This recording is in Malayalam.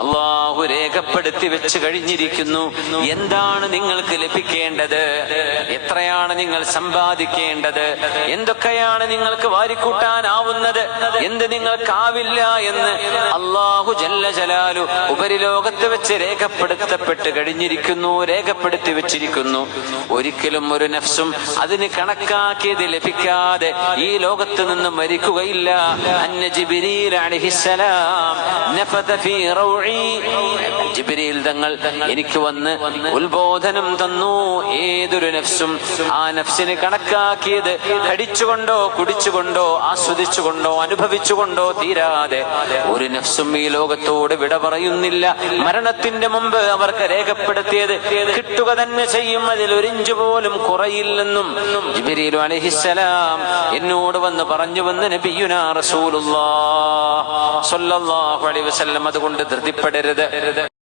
അള്ളാഹു രേഖപ്പെടുത്തി വെച്ച് കഴിഞ്ഞിരിക്കുന്നു. എന്താണ് നിങ്ങൾക്ക് ലഭിക്കേണ്ടത്? എത്രയാണ് നിങ്ങൾ സമ്പാദിക്കേണ്ടത്? എന്തൊക്കെയാണ് നിങ്ങൾക്ക് വാരിക്കൂട്ടാനാവുന്നത്? എന്ത് നിങ്ങൾക്കാവില്ല എന്ന് ജല്ല ജലാലു ഉപരിലോകത്ത് വെച്ച് രേഖപ്പെടുത്തപ്പെട്ട് കഴിഞ്ഞിരിക്കുന്നു രേഖപ്പെടുത്തി വെച്ചിരിക്കുന്നു. ഒരിക്കലും ഒരു നഫ്സും അതിന് കണക്കാക്കിയത് ലഭിക്കാതെ ഈ ലോകത്ത് നിന്ന് മരിക്കുകയില്ല. അന്ന നഫത ഫീ ജിബ്രീൽ തങ്ങൾ എനിക്ക് വന്ന് ഉത്ബോധനം തന്നു. ഏതൊരു നഫ്സും ആ നഫ്സിന് കണക്കാക്കിയത് കടിച്ചുകൊണ്ടോ കുടിച്ചുകൊണ്ടോ ആസ്വദിച്ചുകൊണ്ടോ അനുഭവിച്ചുകൊണ്ടോ തീരാതെ ഒരു നഫ്സും ഈ ലോകത്തോട് വിട പറയുന്നില്ല. മരണത്തിന്റെ മുമ്പ് അവർക്ക് രേഖപ്പെടുത്തിയത് കിട്ടുക തന്നെ ചെയ്യും. അതിൽ ഒരിഞ്ചു പോലും കുറയില്ലെന്നും ജിബ്രീൽ അലഹിസലാം എന്നോട് വന്ന് പറഞ്ഞു വന്ന് നബിയുനാ റസൂലുള്ളാഹ് സ്വല്ലല്ലാഹു അലൈഹി വസല്ലം അതുകൊണ്ട് ധൃതിപ്പെടരുത്.